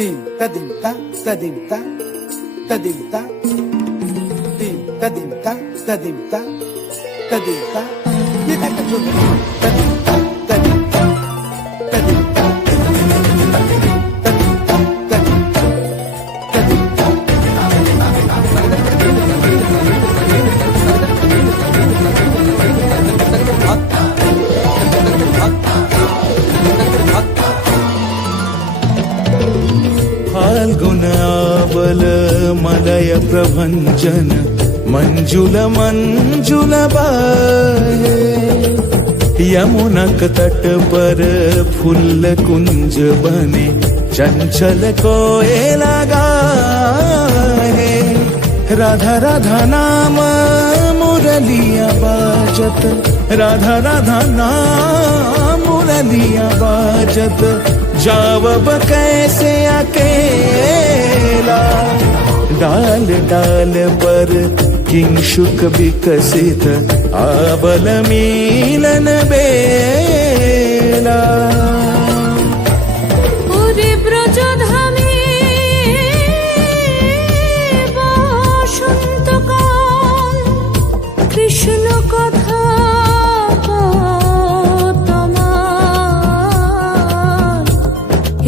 Tim tadim ta tadim ta tadim ta Tim tadim ta tadim ta tadim ta Kita tadim ta tadim ta tadim ta फाल्गुनावल मलय प्रभंजन मंजुल मंजुल बाहे यमुनक तट पर फूल कुंज बने चंचल कोयला गाहे राधा राधा नाम मुरलिया बाजत राधा राधा नाम मुरलिया बाजत जावब कैसे अकेला डाल डाल पर किंशुक विकसित आबल मिलन बेला কৃষ্ণ কথা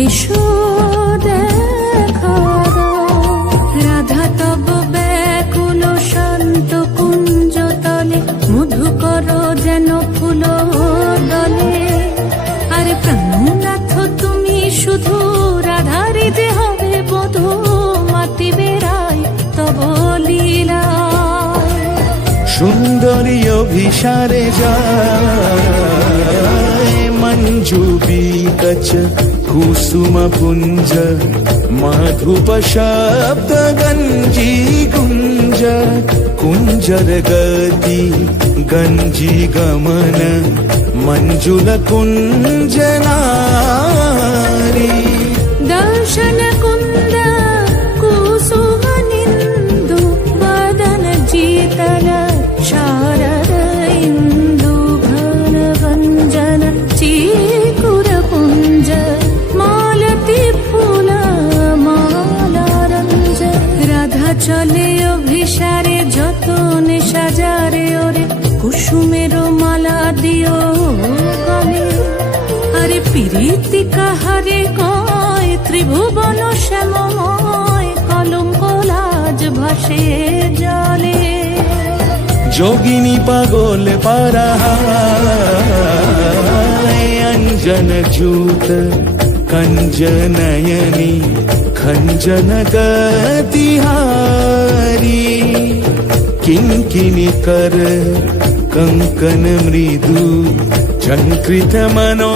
এসো দেখা রাধা তব ব্যাকুল শান্ত কুঞ্জ তলে মধুকর যেন ফুল দলে আরে প্রাণনাথ তুমি শুধু রাধারি যে হবে বধূ মাতি বেড়াই তব লীলা সুন্দরী অভিসারে যায় মঞ্জু বিকচ कुसुम पुंज मधुप शब्द गंजी कुंज कुंजर गति गंजी गमन मंजुल कुंज नारी दर्शन कुंद कुसुम निंदु वदन जीतल शारद इंदु घन भंजन चीकुर पुंज চলে অভিসারে যতনে সাজারে ওরে কুসুমের মালা দিও গলে আরে প্রীতি কাহারে কয় ত্রিভুবন শ্যামময় কলঙ্ক লাজ ভাসে জলে যোগিনী পাগল পারা अंजन जूत कंजनयनी खंजन गतिहारी किंकिनी कर कंकन मृदु झंकृत मनो